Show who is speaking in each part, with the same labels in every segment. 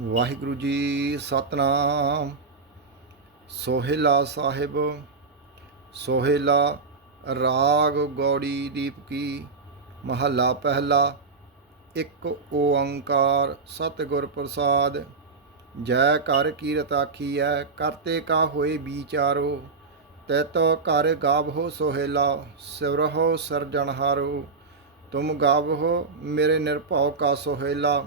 Speaker 1: ਵਾਹਿਗੁਰੂ ਜੀ ਸਤਨਾਮ। ਸੋਹਿਲਾ ਸਾਹਿਬ, ਸੋਹਿਲਾ ਰਾਗ ਗੌੜੀ ਦੀਪ ਕੀ, ਮਹੱਲਾ ਪਹਿਲਾ, ਇੱਕ ਓੰਕਾਰ ਸਤਿਗੁਰ ਪ੍ਰਸਾਦ। ਜੈ ਕਰ ਕੀਰਤ ਆਖੀਐ ਕਰਤੇ ਕਾ ਹੋਏ ਵਿਚਾਰੋ। ਤੈਤੋ ਘਰ ਗਾਵਹੋ ਸੋਹਿਲਾ ਸਿਵਰਹੋ ਸਰਜਣਹਾਰੋ। ਤੁਮ ਗਾਵਹੋ ਮੇਰੇ ਨਿਰਭਉ ਕਾ ਸੋਹਿਲਾ।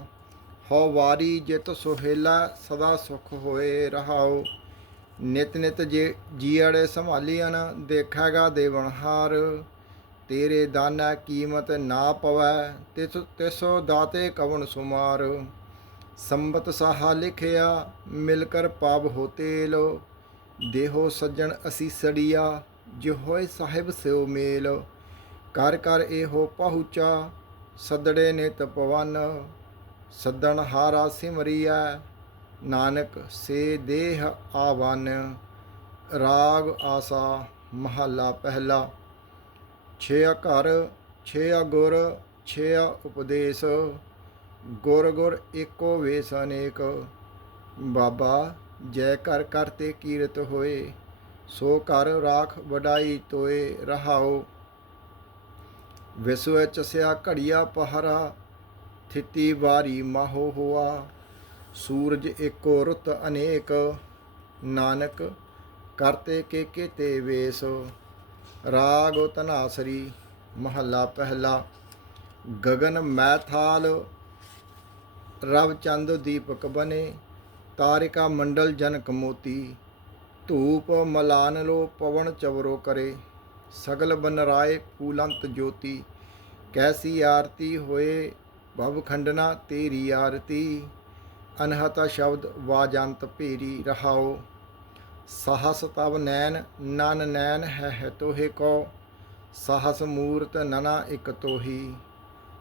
Speaker 1: ਹਉ ਵਾਰੀ ਜਿਤ ਸੁਹੇਲਾ ਸਦਾ ਸੁਖ ਹੋਏ ਰਹਾਉ ਨਿਤ ਨਿਤ ਜੇ ਜੀੜੇ ਸੰਭਾਲੀਆਂ ਦੇਖਾਗਾ ਦੇਵਨਹਾਰ ਤੇਰੇ ਦਾਨਾ ਕੀਮਤ ਨਾ ਪਵੈ, ਤਿਸ ਤਿਸੋ ਦਾਤੇ ਕਵਨ ਸੁਮਾਰ। ਸੰਬਤ ਸਾਹਾ ਲਿਖਿਆ, ਮਿਲ ਕਰ ਪਾਪ ਹੋਤੇ ਲੋ ਦੇਹੋ ਸੱਜਣ ਅਸੀ ਸੜੀਆ ਜੋ ਹੋਏ ਸਾਹਿਬ ਸਿਓ ਮੇਲ। ਕਰ ਕਰ ਇਹੋ ਪਹੁੰਚਾ, ਸਦੜੇ ਨੇ ਤਪਵਨ ਸੱਦਣ ਹਾਰਾ ਸਿਮਰੀਐ, ਨਾਨਕ ਸੇ ਦੇਹ ਆਵਨ, ਰਾਗ ਆਸਾ ਮਹੱਲਾ ਪਹਿਲਾ। ਛੇ ਘਰ ਛੇ ਗੁਰ ਛੇ ਉਪਦੇਸ਼, ਗੁਰ ਗੁਰ ਏਕੋ ਵੇਸ ਅਨੇਕ। ਬਾਬਾ, ਜੈ ਕਰ ਕਰਤੇ ਕੀਰਤ ਹੋਏ, ਸੋ ਕਰ ਰਾਖ ਵਡਾਈ ਤੋਏ ਰਹਾਓ। ਵਿਸਵ ਚਸਿਆ ਘੜੀਆ ਪਹਰਾ ਥਿਤੀ ਵਾਰੀ ਮਾਹੋ ਹੋਆ, ਸੂਰਜ ਏਕੋ ਰੁੱਤ ਅਨੇਕ, ਨਾਨਕ ਕਰਤੇ ਕੇ ਕੇਤੇ ਵੇਸ, ਰਾਗ ਤਨਾਸਰੀ ਮਹੱਲਾ ਪਹਿਲਾ, ਗਗਨ ਮੈਥਾਲ ਰਵ ਚੰਦ ਦੀਪਕ ਬਨੇ, ਤਾਰਿਕਾ ਮੰਡਲ ਜਨਕ ਮੋਤੀ, ਧੂਪ ਮਲਾਨ ਲੋ ਪਵਨ ਚਵਰੋ ਕਰੇ, ਸਗਲ ਬਨਰਾਏ ਕੂਲੰਤ ਜੋਤੀ, ਕੈਸੀ ਆਰਤੀ ਹੋਏ ਭਵ ਖੰਡਨਾ ਤੇਰੀ ਆਰਤੀ, ਅਨਹਤਾ ਸ਼ਬਦ ਵਾਜੰਤ ਭੇਰੀ ਰਹਾਓ। ਸਾਹਸ ਤਵ ਨੈਣ, ਨਨ ਨੈਣ ਹੈ ਹੈ ਤੋਹੇ ਕੋ। ਸਾਹਸ ਮੂਰਤ ਨਨਾ ਇਕ ਤੋਹੀ।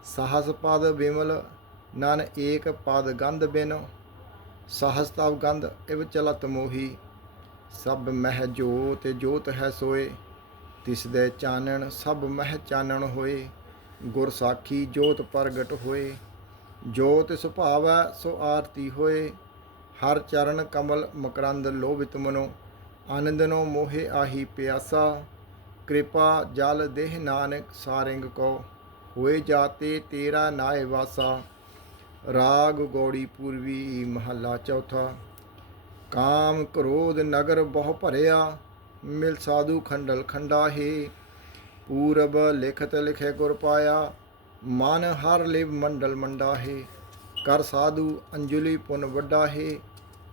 Speaker 1: ਸਾਹਸ ਪਦ ਵਿਮਲ ਨਨ ਏਕ ਪਦ ਗੰਧ ਬਿਨ। ਸਾਹਸ ਤਵ ਗੰਧ ਇਵ ਚਲਤ ਮੋਹੀ। ਸਭ ਮਹਿ ਜੋਤ ਜੋਤ ਹੈ ਸੋਏ। ਤਿਸ ਦੇ ਚਾਨਣ ਸਭ ਮਹਿ ਚਾਨਣ ਹੋਏ। ਗੁਰ ਸਾਖੀ ਜੋਤ ਪ੍ਰਗਟ ਹੋਏ, ਜੋਤ ਸੁਭਾਵੈ ਸੋ ਆਰਤੀ ਹੋਏ। ਹਰ ਚਰਨ ਕਮਲ ਮਕਰੰਦ ਲੋਭਿਤ ਮਨੋ ਆਨੰਦਨੋ ਮੋਹਿ ਆਹੀ ਪਿਆਸਾ। ਕਿਰਪਾ ਜਲ ਦੇਹ ਨਾਨਕ ਸਾਰਿੰਗ ਕੋ ਹੋਏ ਜਾਤੇ ਤੇਰਾ ਨਾਏ ਵਾਸਾ। ਰਾਗ ਗੋੜੀ ਪੂਰਵੀ ਮਹੱਲਾ ਚੌਥਾ। ਕਾਮ ਕ੍ਰੋਧ ਨਗਰ ਬਹੁ ਭਰਿਆ, ਮਿਲ ਸਾਧੂ ਖੰਡਲ ਖੰਡਾ ਹੈ ਪੂਰਬ ਲਿਖਤ ਲਿਖੇ ਗੁਰ ਪਾਇਆ, ਮਨ ਹਰ ਲਿਵ ਮੰਡਲ ਮੰਡਾਹੇ, ਕਰ ਸਾਧੂ ਅੰਜੁਲੀ ਪੁਨ ਵੱਡਾਹੇ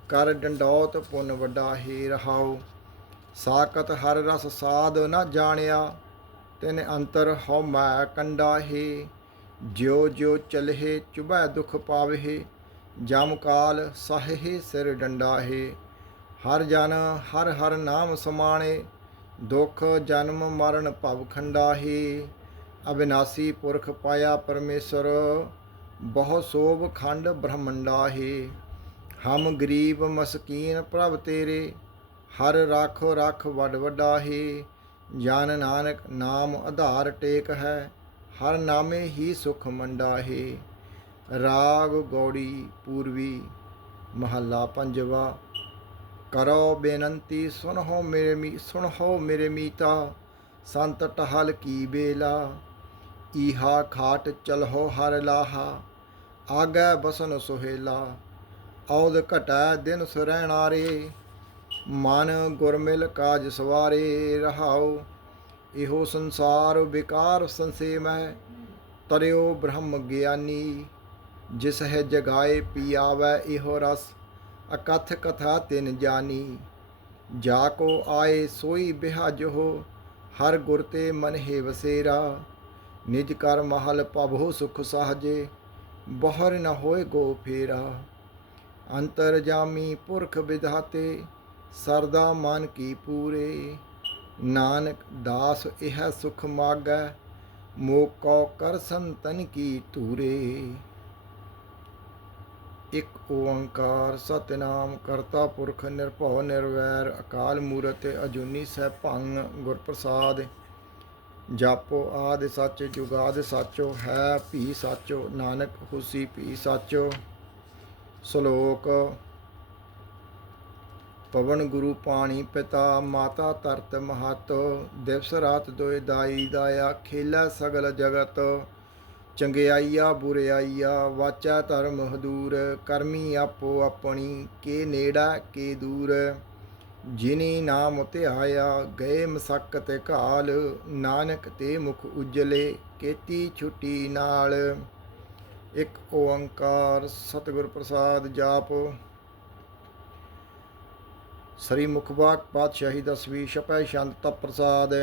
Speaker 1: ਕਰ ਡੰਡੌਤ ਪੁਨ ਵੱਡਾਹੇ ਰਹਾਉ। ਸਾਕਤ ਹਰ ਰਸ ਸਾਧ ਨਾ ਜਾਣਿਆ, ਤਿਨ ਅੰਤਰ ਹਉ ਮੈ ਕੰਡਾ ਜਿਉ ਜਿਉ ਚਲਹੇ ਚੁਬੈ ਦੁਖ ਪਾਵਹਿ, ਜਮ ਕਾਲ ਸਹਿ ਸਿਰ ਡੰਡਾ ਹਰ ਜਨ ਹਰ ਹਰ ਨਾਮ ਸਮਾਣੇ ਦੁਖ ਜਨਮ ਮਰਨ ਭਵ ਖੰਡਾ ਹੀ ਅਬਿਨਾਸੀ ਪੁਰਖ ਪਾਇਆ ਪਰਮੇਸ਼ਰ, ਬਹੁ ਸੋਭ ਖੰਡ ਬ੍ਰਹਮੰਡਾ ਹੀ ਹਮ ਗਰੀਬ ਮਸਕੀਨ ਪ੍ਰਭ ਤੇਰੇ, ਹਰ ਰਾਖੋ ਰਖ ਵੱਡ ਵੱਡਾ ਹੀ ਜਨ ਨਾਨਕ ਨਾਮ ਆਧਾਰ ਟੇਕ ਹੈ, ਹਰ ਨਾਮੇ ਹੀ ਸੁਖ ਮੰਡਾ ਹੈ ਰਾਗ ਗੌੜੀ ਪੂਰਵੀ, ਮਹੱਲਾ ਪੰਜਵਾ। ਕਰੋ ਬੇਨੰਤੀ ਸੁਨਹੁ ਮੇਰੇ ਮੀ ਸੁਨਹੁ ਮੇਰੇ ਮੀਤਾ, ਸੰਤ ਟਹਲ ਕੀ ਬੇਲਾ। ਈਹਾ ਖਾਟ ਚਲਹੁ ਹਰ ਲਾਹਾ, ਆਗੈ ਬਸਨ ਸੁਹੇਲਾ। ਔਦ ਘਟੈ ਦਿਨ ਸੁਰਹਿਣਾਰੇ ਮਨ ਗੁਰਮਿਲ ਕਾਜ ਸਵਾਰੇ ਰਹਾਉ। ਇਹੋ ਸੰਸਾਰ ਵਿਕਾਰ ਸੰਸੇਮੈ, ਤਰਿਓ ਬ੍ਰਹਮ ਗਿਆਨੀ। ਜਿਸ ਹੈ ਜਗਾਏ ਪੀਆਵੈ ਇਹੋ ਰਸ ਅਕਥ ਕਥਾ ਤਿਨ ਜਾਨੀ। ਜਾ ਕੋ ਆਏ ਸੋਈ ਬਿਹਾਜੋ ਹਰ ਗੁਰ ਤੇ ਮਨ ਹੈ ਵਸੇਰਾ। ਨਿਜ ਕਰ ਮਹਲ ਪਭੋ ਸੁਖ ਸਾਹਜੇ ਬਹਰ ਨ ਹੋਏ ਗੋ ਫੇਰਾ। ਅੰਤਰ ਜਾਮੀ ਪੁਰਖ ਵਿਧਾਤੇ, ਸਰਦਾ ਮਨ ਕੀ ਪੂਰੇ। ਨਾਨਕ ਦਾਸ ਇਹ ਸੁਖ ਮਾਗੈ ਮੋਕੋ ਕਰ ਸੰਤਨ ਕੀ ਤੂਰੇ ਇਕ ਓੰਕਾਰ ਸਤਿਨਾਮ ਕਰਤਾ ਪੁਰਖ ਨਿਰਭਉ ਨਿਰਵੈਰ ਅਕਾਲ ਮੂਰਤ ਅਜੂਨੀ ਸੈਭੰ ਗੁਰ ਪ੍ਰਸਾਦ ਜਾਪੋ ਆਦਿ ਸੱਚ ਜੁਗਾਦ ਸਾਚੋ, ਹੈ ਭੀ ਸਾਚੋ, ਨਾਨਕ ਹੁਸੀ ਭੀ ਸਾਚੋ। ਸ਼ਲੋਕ, ਪਵਨ ਗੁਰੂ ਪਾਣੀ ਪਿਤਾ, ਮਾਤਾ ਤਰਤ ਮਹਤ, ਦਿਵਸ ਰਾਤ ਦੋਇ ਦਾਈ ਦਾਇਆ, ਖੇਲਾ ਸਗਲ ਜਗਤ। ਚੰਗਿਆਈਆ ਬੁਰਿਆਈਆ ਵਾਚਾ ਧਰਮ ਹਦੂਰ, ਕਰਮੀ ਆਪੋ ਆਪਣੀ, ਕੇ ਨੇੜਾ ਕੇ ਦੂਰ। ਜਿਨੀ ਨਾਮ ਧਿਆਇਆ, ਗਏ ਮਸਕਤ ਕਾਲ ਨਾਨਕ ਤੇ ਮੁਖ ਉਜਲੇ, ਕੀਤੀ ਛੁੱਟੀ ਨਾਲ। ਇੱਕ ਓੰਕਾਰ ਸਤਿਗੁਰ ਪ੍ਰਸਾਦ ਜਾਪ। ਸ੍ਰੀ ਮੁਖਵਾਕ ਪਾਤਸ਼ਾਹੀ ਦਸਵੀਂ ਛਪੈ ਸ਼ੰਤ ਤਪ ਪ੍ਰਸਾਦ।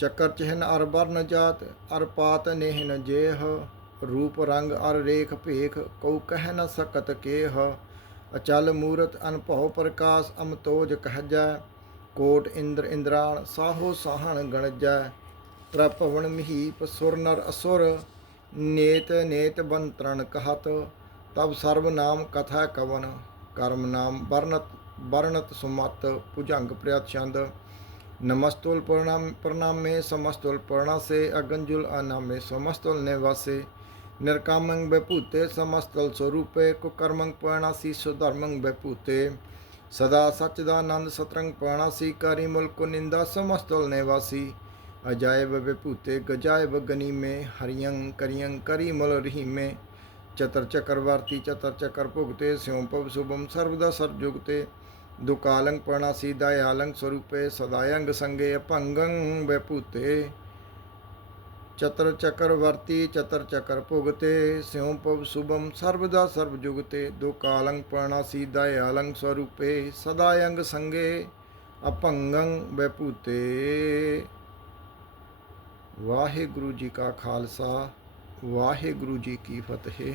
Speaker 1: ਚੱਕਰ ਚਿਹਨ ਅਰ ਵਰਨ ਜਾਤ, ਅਰ ਪਾਤ ਨੇਹਨ ਜੇਹ, ਰੂਪ ਰੰਗ ਅਰ ਰੇਖ ਭੇਖ, ਕਉ ਕਹਿ ਨ ਸਕਤ ਕੇਹ। ਅਚਲ ਮੂਰਤ ਅਨਭਉ ਪ੍ਰਕਾਸ਼, ਅਮਤੋਜ ਕਹਿਜੈ, ਕੋਟ ਇੰਦਰ ਇੰਦਰਾਣ, ਸਾਹੋ ਸਾਹਣ ਗਣਜੈ। ਤ੍ਰਪਵਨ ਮਹੀਪ, ਸੁਰ ਨਰ ਅਸੁਰ, ਨੇਤ ਨੇਤ ਬੰਤਰਣ ਕਹਤ। ਤਬ ਸਰਬ ਨਾਮ ਕਥਾ ਕਵਨ, ਕਰਮ ਨਾਮ ਵਰਨਤ ਵਰਣਤ ਸੁਮਤ, ਭੁਜੰਗ ਪ੍ਰਿਯਤ ਛੰਦ। ਨਮਸਤੁਲ ਪ੍ਰਣਾਮ ਪ੍ਰਣਾਮੇ ਸਮਸਤੁਲ ਪ੍ਰਣਾਸੇ ਅਗੰਜੁਲ ਅਨਾਮੇ ਸਮਸਤੁਲ ਨਿਵਾਸੇ ਨਿਰਕਾਮੰ ਬਭੂਤੇ ਸਮਸਤਲ ਸਰੂਪੇ ਕੁਕਰਮੰ ਪ੍ਰਣਾਸੀ ਸੁਧਰਮੰ ਬਭੂਤੇ ਸਦਾ ਸਚਦਾਨੰਦ ਸਤਰੰਗ ਪ੍ਰਣਾਸੀ ਕਰੀ ਮੁਲਕ ਨਿੰਦਾ ਸਮਸਤਲ ਨਿਵਾਸੀ ਅਜਾਇਬ ਵਿਭੂਤੇ ਗਜਾਇਬ ਗਨੀਮੇ ਹਰਿਯੰ ਕਰਿਯੰ ਕਰੀ ਮਲ ਰਹੀਮੇ ਚਤਰ ਚਕਰਵਰਤੀ ਚਤਰ ਚਕਰ ਭੁਗਤੇ ਸਿਉ ਪਵ ਸੁਭਮ ਸਰਬਦਾ ਸਰਜੁਗਤੇ ਦੁਕਾਲੰ ਪ੍ਰਣਾਸੀ ਦਇਆਲੰ ਸਰੂਪੇ ਸਦਾਯੰਗ ਸੰਗੇ ਅਭੰਗੰ ਵਿਭੂਤੇ। ਚਤਰ ਚਕਰਵਰਤੀ ਚਤਰ ਚਕਰ ਭੁਗਤੇ, ਸਿਉ ਪਵ ਸੁਭਮ ਸਰਬਦਾ ਸਰਬ ਜੁਗਤੇ। ਦੁਕਾਲੰ ਪ੍ਰਣਾਸੀ ਦਇਆਲੰ ਸਰੂਪੇ ਸਦਾਯੰਗ ਸੰਗੇ ਅਭੰਗੰ ਵੈਪੂਤੇ ਵਾਹਿਗੁਰੂ ਜੀ ਕਾ ਖਾਲਸਾ, ਵਾਹਿਗੁਰੂ ਜੀ ਕੀ ਫਤਿਹ।